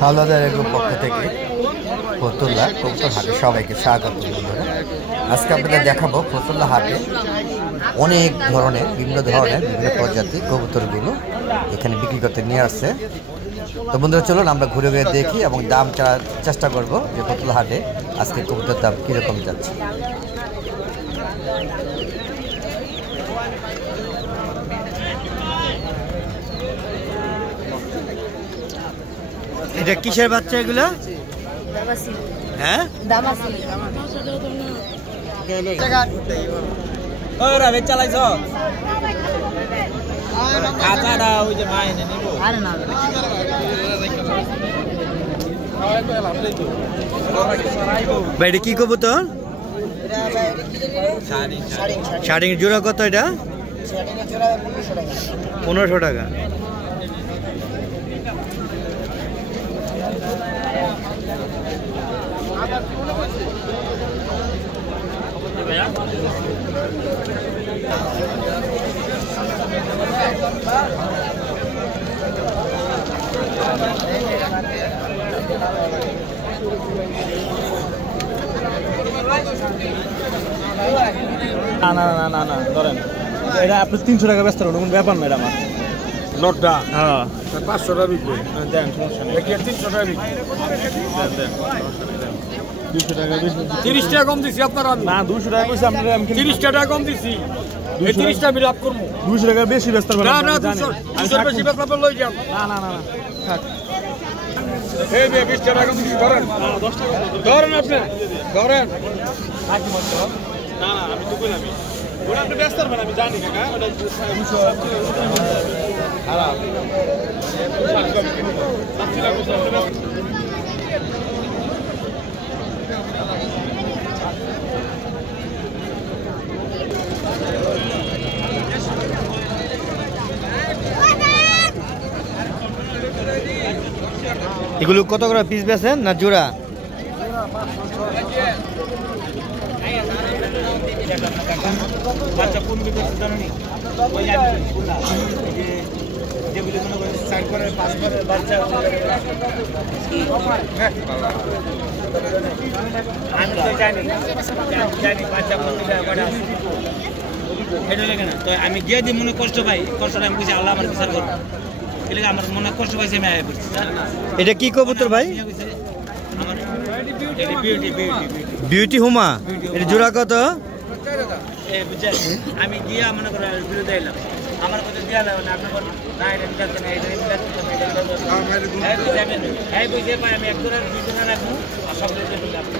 হাওলাদার এগ্রোর পক্ষ থেকে ফতুল্লা কবুতর হাটে সবাইকে স্বাগত বন্ধুরা। আজকে আপনাদের দেখাবো ফতুল্লা হাটে অনেক ধরনের বিভিন্ন প্রজাতির কবুতরগুলো এখানে বিক্রি করতে নিয়ে আসছে। তো বন্ধুরা চলুন আমরা ঘুরে ঘুরে দেখি এবং দাম চাওয়ার চেষ্টা করব যে ফতুল্লা হাটে আজকে কবুতর দাম কীরকম যাচ্ছে। এটা কিসের বাচ্চা এগুলো? হ্যাঁ চালাইছ ভাই কি কবুতর? শাড়ি জোড়া কত এটা? 1500 টাকা। না ধরেন এটা আপনি 300 টাকা ব্যস্ত কোনো ব্যাপার না। এটা আমার লটটা 500 টাকা বিকবে দেন, সমস্যা নেই। 300 টাকা বিকবে দেন 200 টাকা 30 টাকা কম দিছি আপনারা। না 200 টাকা কইছি আপনারা, আমি 30 টাকা কম দিছি। এই 30 টাকা বিল আপ করব। 200 টাকা বেশি ব্যস্ত না। না 200 বেশি ব্যস্ত আপনি লই যান। না থাক। এই 20 টাকা কম দিছি ধরেন। 10 টাকা ধরেন আপনি ধরেন। না আমি তো কইলাম ওটা আপনি ব্যস্ত না, আমি জানি কাকা। ওটা 200 খারাপ এগুলো কত করে পিস বেচেন না জোড়া? বাচ্চা কোন বিকল্প জানি ওই যেগুলো মনে করেন 4 করে 5 করে বাচ্চা আমি তো জানি বাচ্চা কোন জায়গায় এটা লাগে না। তো আমি গিয়ে দিই মনে কষ্ট পাই, কষ্টটা আমি বুঝি আল্লাহ আমার বিচার করবো। এলাকা আমার মনে কষ্ট পাইছে আমি আয় করছি। এটা কি কবুতর ভাই? আমার বিউটি হুমা। এটা জোড়া কত? আমি গিয়া মনে করো বিরুদ্ধে এলাম, আমার কথা দিয়া লাগবে না। আপনার না এটা মিলাচ্ছে না, এটা মিলাচ্ছে না, আমি 1 জোড়া 2 জোড়া রাখবো আর সব রেটে মিলে আপনি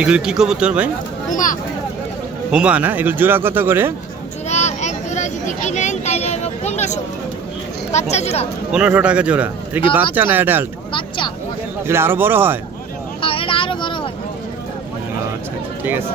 এগুলো কি কবুতর ভাই? হুমা। হুমা না? এগুলো জোড়া কত করে? জোড়া এক জোড়া যদি কিনেন তাহলে 1500। বাচ্চা জোড়া 1500 টাকা জোড়া। এটা কি বাচ্চা না অ্যাডাল্ট? বাচ্চা। এগুলো আরো বড় হয়? হ্যাঁ, এটা আরো বড় হয়। আচ্ছা আচ্ছা, ঠিক আছে।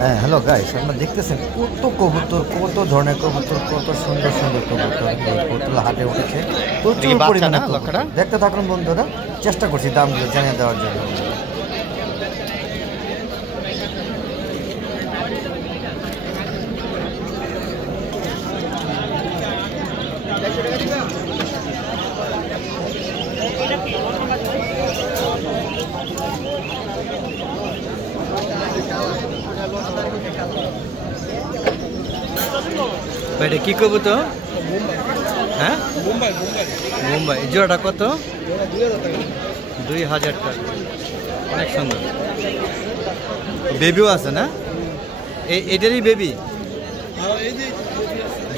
হ্যাঁ হ্যালো গাইস, আপনারা দেখতেছেন কত কবুতর, কত ধরনের কবুতর, কত সুন্দর সুন্দর কবুতর এই ফতুল্লা হাটে উঠেছে। প্রচুর পরিমাণে কবুতর। দেখতে থাকুন বন্ধুরা, চেষ্টা করছি দামগুলো জানিয়ে দেওয়ার জন্য। এটা কি কবুতর? হ্যাঁ, মুম্বাই। জোড়াটা কত? 2000 টাকা। অনেক সুন্দর। বেবিও আছে না? এটারই বেবি?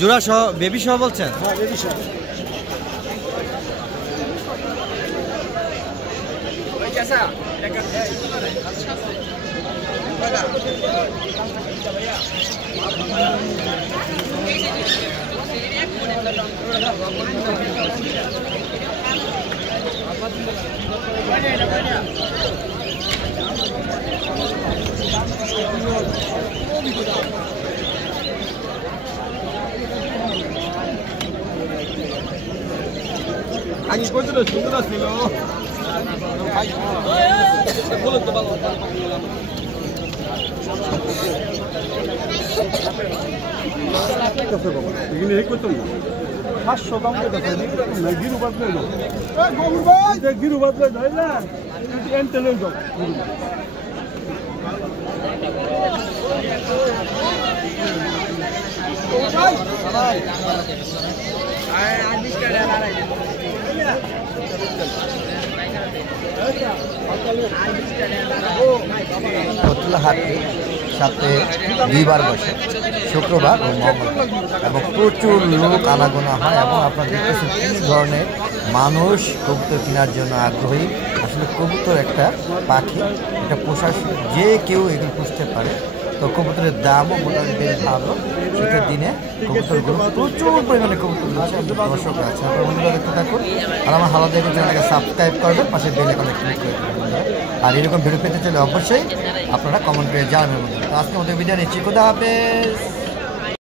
জোড়া সহ, বেবি সহ বলছেন? 아니 꼴들은 죽어놨어요. 이게 했거든. 500 담배가 되니 나 기루 받려고. 에 거울 봐. 이제 기루 받려 달라. 이제 엔터는 좀. ফতুল্লা হাটে সপ্তাহে 2 বার বসে, শুক্রবার ও মঙ্গলবার, এবং প্রচুর লোক আনাগোনা হয়। এবং আপনারা দেখতেছেন কী ধরনের মানুষ কবুতর কেনার জন্য আগ্রহী। আসলে কবুতর একটা পাখি, এটা পোষা, যে কেউ এগুলো পুষতে পারে। তো কবুতরের দামও মোটামুটি বেশ ভালো। শীতের দিনে কবুতরগুলো প্রচুর পরিমাণে কবুতর আছে, দর্শক আছে। আপনার বন্ধুরা দেখতে থাকুন, আর আমার হালাদা দেখুন, চ্যানেলটাকে সাবস্ক্রাইব করবেন, পাশে বেল আইকনে ক্লিক করে দেবেন। আর এরকম ভিডিও পেতে চাইলে অবশ্যই আপনারা কমেন্ট করে জানাবেন। তো আজকে আমাদের বিদায় নিচ্ছি, খোদা হাফেজ।